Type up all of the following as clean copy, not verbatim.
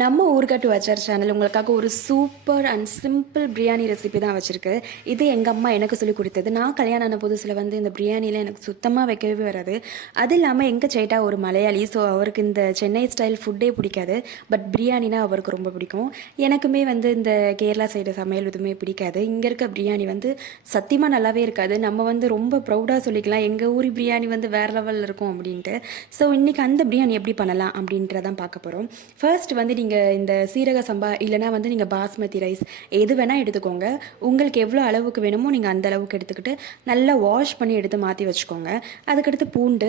நம்ம ஊர்கட்டு வச்சார் சேனல் உங்களுக்காக ஒரு super and simple biryani recipe தான் வச்சுருக்கு. இது எங்கள் அம்மா எனக்கு சொல்லி கொடுத்தது. நான் கல்யாணம் ஆன புதுசில் வந்து இந்த பிரியாணியில் எனக்கு சுத்தமாக வைக்கவே வராது. அது இல்லாமல் எங்கள் சேட்டா ஒரு மலையாளி. ஸோ அவருக்கு இந்த சென்னை ஸ்டைல் ஃபுட்டே பிடிக்காது. பட் பிரியாணினா அவருக்கு ரொம்ப பிடிக்கும். எனக்குமே வந்து இந்த கேரளா சைடு சமையல் எதுவுமே பிடிக்காது. இங்கே இருக்க பிரியாணி வந்து சத்தியமாக நல்லாவே இருக்காது. நம்ம வந்து ரொம்ப ப்ரௌடாக சொல்லிக்கலாம் எங்கள் ஊர் பிரியாணி வந்து வேறு லெவலில் இருக்கும் அப்படின்ட்டு. ஸோ இன்றைக்கி அந்த பிரியாணி எப்படி பண்ணலாம் அப்படின்றதான் பார்க்க போகிறோம். ஃபர்ஸ்ட் வந்து நீங்கள் இந்த சீரக சம்பா இல்லைனா வந்து நீங்கள் பாஸ்மதி ரைஸ் எது வேணால் எடுத்துக்கோங்க. உங்களுக்கு எவ்வளோ அளவுக்கு வேணுமோ நீங்கள் அந்த அளவுக்கு எடுத்துக்கிட்டு நல்லா வாஷ் பண்ணி எடுத்து மாற்றி வச்சுக்கோங்க. அதுக்கடுத்து பூண்டு,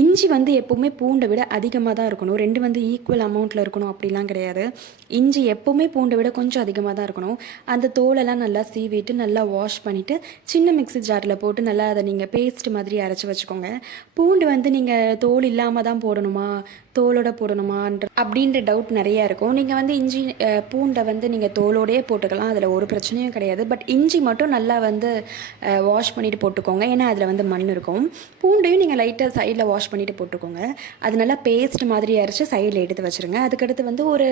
இஞ்சி வந்து எப்போவுமே பூண்டை விட அதிகமாக தான் இருக்கணும். ரெண்டு வந்து ஈக்குவல் அமௌண்ட்டில் இருக்கணும் அப்படிலாம் கிடையாது. இஞ்சி எப்போவுமே பூண்டை விட கொஞ்சம் அதிகமாக தான் இருக்கணும். அந்த தோலெல்லாம் நல்லா சீவிட்டு நல்லா வாஷ் பண்ணிவிட்டு சின்ன மிக்ஸி ஜாரில் போட்டு நல்லா அதை நீங்கள் பேஸ்ட் மாதிரி அரைச்சி வச்சுக்கோங்க. பூண்டு வந்து நீங்கள் தோல் இல்லாமல் தான் போடணுமா தோலோட போடணுமான்ற அப்படின்ற டவுட் நிறையா இருக்கும். நீங்கள் வந்து இஞ்சி பூண்டை வந்து நீங்கள் தோலோடையே போட்டுக்கலாம், அதில் ஒரு பிரச்சனையும் கிடையாது. பட் இஞ்சி மட்டும் நல்லா வந்து வாஷ் பண்ணிவிட்டு போட்டுக்கோங்க, ஏன்னா அதில் வந்து மண் இருக்கும். பூண்டையும் நீங்கள் லைட்டாக சைடில் வாஷ் பண்ணிவிட்டு போட்டுக்கோங்க. அது நல்லா பேஸ்ட் மாதிரி அரைச்சி சைடில் எடுத்து வச்சுருங்க. அதுக்கடுத்து வந்து ஒரு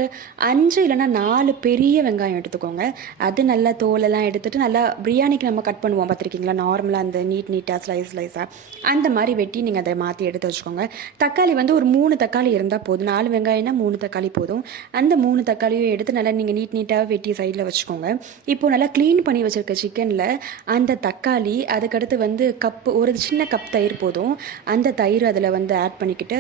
5 இல்லைனா 4 பெரிய வெங்காயம் எடுத்துக்கோங்க. அது நல்லா தோலெல்லாம் எடுத்துகிட்டு நல்லா பிரியாணிக்கு நம்ம கட் பண்ணுவோம் பார்த்துருக்கீங்களா, நார்மலாக அந்த நீட்டாக ஸ்லைஸாக அந்த மாதிரி வெட்டி நீங்கள் அதை மாற்றி எடுத்து வச்சுக்கோங்க. தக்காளி வந்து ஒரு 3 தக்காளி இருந்தால் போதும். 4 வெங்காயம்னா 3 தக்காளி போதும். அந்த 3 தக்காளியும் எடுத்து நல்லா நீங்கள் நீட்டாக வெட்டி சைடில் வச்சுக்கோங்க. இப்போது நல்லா க்ளீன் பண்ணி வச்சுருக்க சிக்கனில் அந்த தக்காளி, அதுக்கடுத்து வந்து ஒரு சின்ன கப் தயிர் போதும். அந்த தயிர் அதில் வந்து ஆட் பண்ணிக்கிட்டு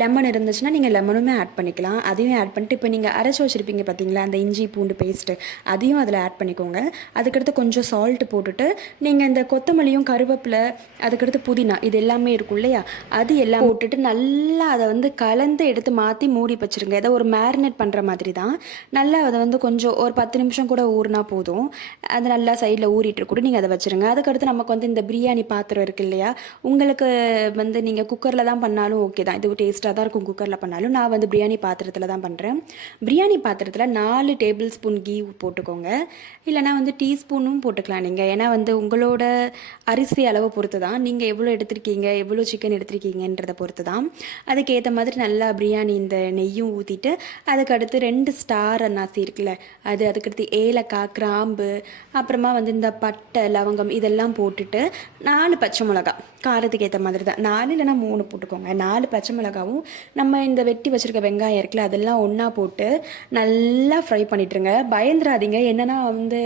லெமன் இருந்துச்சுன்னா நீங்கள் லெமனுமே ஆட் பண்ணிக்கலாம். அதையும் ஆட் பண்ணிட்டு இப்போ நீங்கள் அரைச்சி வச்சுருப்பீங்க பார்த்தீங்களா அந்த இஞ்சி பூண்டு பேஸ்ட்டு, அதையும் அதில் ஆட் பண்ணிக்கோங்க. அதுக்கடுத்து கொஞ்சம் சால்ட்டு போட்டுட்டு நீங்கள் இந்த கொத்தமல்லியும் கருவேப்பிலை அதுக்கடுத்து புதினா இது எல்லாமே இருக்கும் இல்லையா, அது எல்லாம் போட்டுட்டு நல்லா அதை வந்து கலந்து எடுத்து மாற்றி மூடி வச்சுருங்க. ஏதோ ஒரு மேரினேட் பண்ணுற மாதிரி தான். நல்லா அதை வந்து கொஞ்சம் ஒரு 10 நிமிஷம் கூட ஊறினா போதும். அது நல்லா சைடில் ஊறிட்டு கூட நீங்கள் அதை வச்சுருங்க. அதுக்கடுத்து நமக்கு வந்து இந்த பிரியாணி பாத்திரம் இருக்குது இல்லையா, உங்களுக்கு வந்து நீங்கள் குக்கரில் தான் பண்ணாலும் ஓகே தான், இது டேஸ்ட்டாக தான் இருக்கும் குக்கரில் பண்ணாலும். நான் வந்து பிரியாணி பாத்திரத்தில் தான் பண்ணுறேன். பிரியாணி பாத்திரத்தில் 4 டேபிள் ஸ்பூன் கீ போட்டுக்கோங்க, இல்லைனா வந்து டீஸ்பூனும் போட்டுக்கலாம் நீங்கள். ஏன்னா வந்து உங்களோட அரிசி அளவை பொறுத்து தான், நீங்கள் எவ்வளோ எடுத்திருக்கீங்க எவ்வளோ சிக்கன் எடுத்திருக்கீங்கன்றதை பொறுத்து தான். அதுக்கேற்ற மாதிரி நல்லா பிரியாணி இந்த நெய்யும் ஊற்றிட்டு அதுக்கடுத்து 2 ஸ்டார் அன்னாசி இருக்குல்ல அது, அதுக்கடுத்து ஏலக்காய், கிராம்பு, அப்புறமா வந்து இந்த பட்டை, லவங்கம் இதெல்லாம் போட்டுட்டு 4 பச்சை மிளகா காரத்துக்கு ஏற்ற மாதிரி தான், 4 இல்லைனா 3 போட்டுக்கோங்க. 4 பச்சை மிளகாவும் நம்ம இந்த வெட்டி வச்சுருக்க வெங்காயம் இருக்குல்ல அதெல்லாம் ஒன்றா போட்டு நல்லா ஃப்ரை பண்ணிட்டுருங்க. பயந்துராதீங்க, என்னென்னா வந்து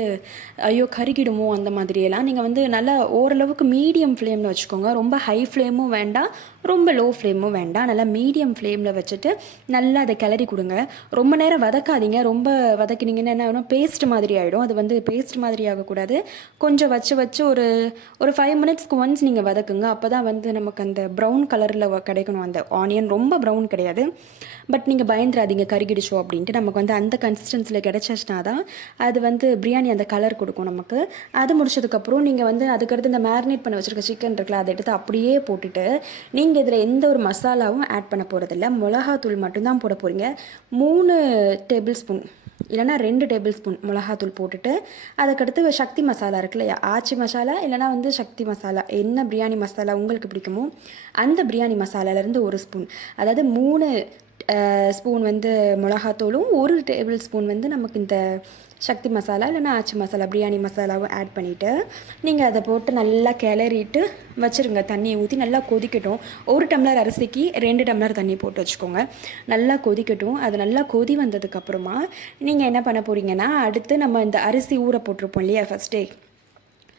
ஐயோ கருகிடுமோ அந்த மாதிரியெல்லாம். நீங்கள் வந்து நல்லா ஓரளவுக்கு மீடியம் ஃப்ளேமில் வச்சுக்கோங்க. ரொம்ப ஹை ஃப்ளேமும் வேண்டாம், ரொம்ப லோ ஃப்ளேமும் வேண்டாம். நல்லா மீடியம் ஃப்ளேமில் வச்சுட்டு நல்லா அதை கிளறி கொடுங்க. ரொம்ப நேரம் வதக்காதீங்க. ரொம்ப வதக்கினீங்கன்னா என்ன ஆகும், பேஸ்ட் மாதிரி ஆகிடும். அது வந்து பேஸ்ட் மாதிரி ஆகக்கூடாது. கொஞ்சம் வச்சு ஒரு 5 மினிட்ஸ்க்கு ஒன்ஸ் நீங்கள் வதக்குங்க. அப்போ தான் வந்து நமக்கு அந்த ப்ரௌன் கலரில் கிடைக்கணும். அந்த ஆனியன் ரொம்ப ப்ரௌன் கிடையாது. பட் நீங்கள் பயந்துராதீங்க கருகிடுச்சோ அப்படின்ட்டு. நமக்கு வந்து அந்த கன்சிஸ்டன்சியில் கிடைச்சிச்சுனா தான் அது வந்து பிரியாணி அந்த கலர் கொடுக்கும் நமக்கு. அது முடிச்சதுக்கப்புறம் நீங்கள் வந்து அதுக்கடுத்து இந்த மேரினேட் பண்ண வச்சுருக்க சிக்கன் இருக்குல்ல அதை எடுத்து அப்படியே போட்டுட்டு நீங்கள் இதில் எந்த ஒரு மசாலாவும் ஆட் பண்ண போகிறதில்ல. மிளகாத்தூள் மட்டும்தான் போட போகிறீங்க. 3 டேபிள் ஸ்பூன் இல்லைனா 2 டேபிள் ஸ்பூன் மிளகாத்தூள் போட்டுட்டு அதுக்கடுத்து சக்தி மசாலா இருக்கு இல்லையா, ஆச்சி மசாலா இல்லைனா வந்து சக்தி மசாலா, என்ன பிரியாணி மசாலா உங்களுக்கு பிடிக்குமோ அந்த பிரியாணி மசாலாலேருந்து 1 ஸ்பூன், அதாவது 3 ஸ்பூன் வந்து மிளகாத்தூளும் 1 டேபிள் ஸ்பூன் வந்து நமக்கு இந்த சக்தி மசாலா இல்லைனா ஆச்சி மசாலா பிரியாணி மசாலாவும் ஆட் பண்ணிவிட்டு நீங்கள் அதை போட்டு நல்லா கிளறிட்டு வச்சுருங்க. தண்ணியை ஊற்றி நல்லா கொதிக்கட்டும். 1 டம்ளர் அரிசிக்கு 2 டம்ளர் தண்ணி போட்டு வச்சுக்கோங்க. நல்லா கொதிக்கட்டும். அது நல்லா கொதி வந்ததுக்கப்புறமா நீங்கள் என்ன பண்ண போகிறீங்கன்னா, அடுத்து நம்ம இந்த அரிசி ஊற போட்டிருப்போம் இல்லையா ஃபஸ்ட்டே,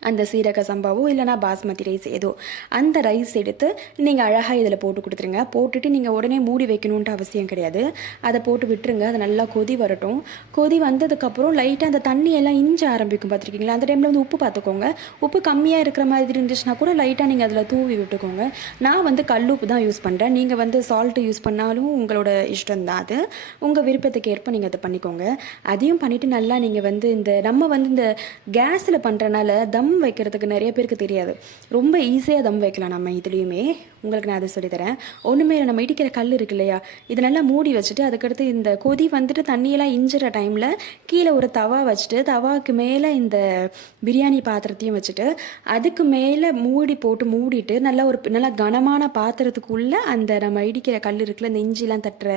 அந்த சீரக சம்பாவோ இல்லைனா பாஸ்மதி ரைஸ் ஏதோ அந்த ரைஸ் எடுத்து நீங்கள் அழகாக இதில் போட்டு கொடுத்துருங்க. போட்டுட்டு நீங்கள் உடனே மூடி வைக்கணுன்ட்டு அவசியம் கிடையாது. அதை போட்டு விட்டுருங்க. அது நல்லா கொதி வரட்டும். கொதி வந்ததுக்கப்புறம் லைட்டாக அந்த தண்ணியெல்லாம் இஞ்ச ஆரம்பிக்கும் பார்த்துருக்கீங்களா, அந்த டைமில் வந்து உப்பு பார்த்துக்கோங்க. உப்பு கம்மியாக இருக்கிற மாதிரி இருந்துச்சுன்னா கூட லைட்டாக நீங்கள் அதில் தூவி விட்டுக்கோங்க. நான் வந்து கல் உப்பு தான் யூஸ் பண்ணுறேன். நீங்கள் வந்து சால்ட்டு யூஸ் பண்ணாலும் உங்களோட இஷ்டம் தான், அது உங்கள் விருப்பத்துக்கு ஏற்ப நீங்கள் அதை பண்ணிக்கோங்க. அதையும் பண்ணிவிட்டு நல்லா நீங்கள் வந்து நம்ம வந்து இந்த கேஸில் பண்ணுறனால தம் வைக்கிறதுக்கு நிறைய பேருக்கு தெரியாது. ரொம்ப ஈஸியாக தம் வைக்கலாம் நம்ம இதுலேயுமே. உங்களுக்கு நான் அதை சொல்லித்தரேன். ஒன்றுமே இல்லை, நம்ம இடிக்கிற கல் இருக்கு இல்லையா, இதை நல்லா மூடி வச்சுட்டு அதுக்கடுத்து இந்த கொதி வந்துட்டு தண்ணியெல்லாம் இஞ்சுற டைமில் கீழே ஒரு தவா வச்சுட்டு தவாவுக்கு மேலே இந்த பிரியாணி பாத்திரத்தையும் வச்சுட்டு அதுக்கு மேலே மூடிட்டு நல்லா கனமான பாத்திரத்துக்குள்ளே அந்த நம்ம இடிக்கிற கல் இருக்குல்ல, இந்த இஞ்சிலாம் தட்டுற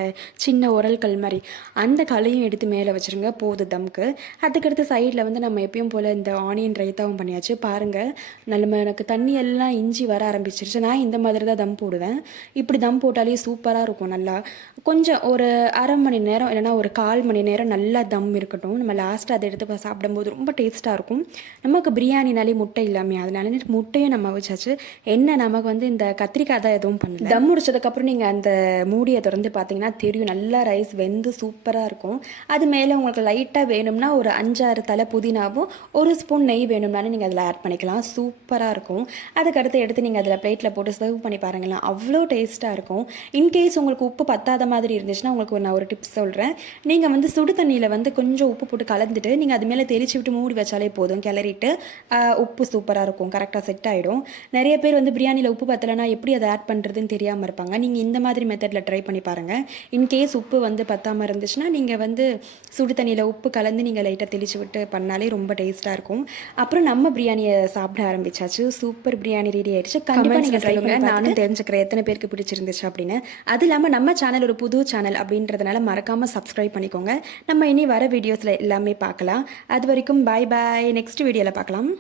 சின்ன உரல் கல் மாதிரி அந்த கல்லையும் எடுத்து மேலே வச்சுருங்க, போது தம்க்கு. அதுக்கடுத்து சைடில் வந்து நம்ம எப்பயும் போல் இந்த ஆனியன் ரைத்தாவும் பண்ணியாச்சு. பாருங்கள், எனக்கு தண்ணி எல்லாம் இஞ்சி வர ஆரம்பிச்சிருச்சு. நான் இந்த மாதிரி தான் தம் போடுவேன். இப்படி தம் போட்டாலே சூப்பராக இருக்கும். நல்லா கொஞ்சம் ஒரு அரை மணி நேரம் இல்லைனா ஒரு 1/4 மணி நேரம் நல்லா தம் இருக்கட்டும். நம்ம லாஸ்ட்டாக அதை எடுத்து சாப்பிடும்போது ரொம்ப டேஸ்ட்டாக இருக்கும். நமக்கு பிரியாணினாலே முட்டை இல்லாமல், அதனால முட்டையும் நம்ம வச்சாச்சு. என்ன நமக்கு வந்து இந்த கத்திரிக்காய் தான் எதுவும் பண்ணல. தம் முடிச்சதுக்கப்புறம் நீங்கள் அந்த மூடியை திறந்து பார்த்தீங்கன்னா தெரியும், நல்லா ரைஸ் வெந்து சூப்பராக இருக்கும். அது மேலே உங்களுக்கு லைட்டாக வேணும்னா ஒரு 5-6 தலை புதினாவும் 1 ஸ்பூன் நெய் வேணும்னாலும் நீங்கள் அதில் ஆட் பண்ணிக்கலாம். சூப்பராக இருக்கும். அதுக்கடுத்து எடுத்து நீங்கள் அதில் பிளேட்டில் போட்டு சர்வ் பண்ணி பாருங்களேன், அவ்வளோ டேஸ்ட்டாக இருக்கும். இன்கேஸ் உங்களுக்கு உப்பு பத்தாத மாதிரி இருந்துச்சுன்னா உங்களுக்கு நான் ஒரு டிப்ஸ் சொல்கிறேன். நீங்கள் வந்து சுடு தண்ணியில் வந்து கொஞ்சம் உப்பு போட்டு கலந்துட்டு நீங்கள் அது மேலே தெளிச்சு விட்டு மூடி வச்சாலே போதும். கிளறிட்டு உப்பு சூப்பராக இருக்கும், கரெக்டாக செட் ஆகிடும். நிறைய பேர் வந்து பிரியாணியில் உப்பு பத்தலைன்னா எப்படி அதை ஆட் பண்ணுறதுன்னு தெரியாமல் இருப்பாங்க. நீங்கள் இந்த மாதிரி மெத்தடில் ட்ரை பண்ணி பாருங்கள். இன்கேஸ் உப்பு வந்து பத்தாமல் இருந்துச்சுன்னா நீங்கள் வந்து சுடு தண்ணியில் உப்பு கலந்து நீங்கள் லைட்டாக தெளித்து விட்டு பண்ணாலே ரொம்ப டேஸ்ட்டாக இருக்கும். அப்புறம் நம்ம பிரியாணியை சாப்பிட ஆரம்பிச்சாச்சு. சூப்பர் பிரியாணி ரெடி ஆகிடுச்சு. கண்டிப்பாக நீங்கள் ட்ரை பண்ணி, நானும் தெரிஞ்சுக்கிறேன் எத்தனை பேருக்கு பிடிச்சிருந்துச்சு அப்படின்னு. அது இல்லாமல் நம்ம சேனல் ஒரு புது சேனல் அப்படின்றதுனால மறக்காமல் சப்ஸ்கிரைப் பண்ணிக்கோங்க. நம்ம இனி வர வீடியோஸில் எல்லாமே பார்க்கலாம். அது வரைக்கும் பாய் பாய். நெக்ஸ்ட் வீடியோவில் பார்க்கலாம்.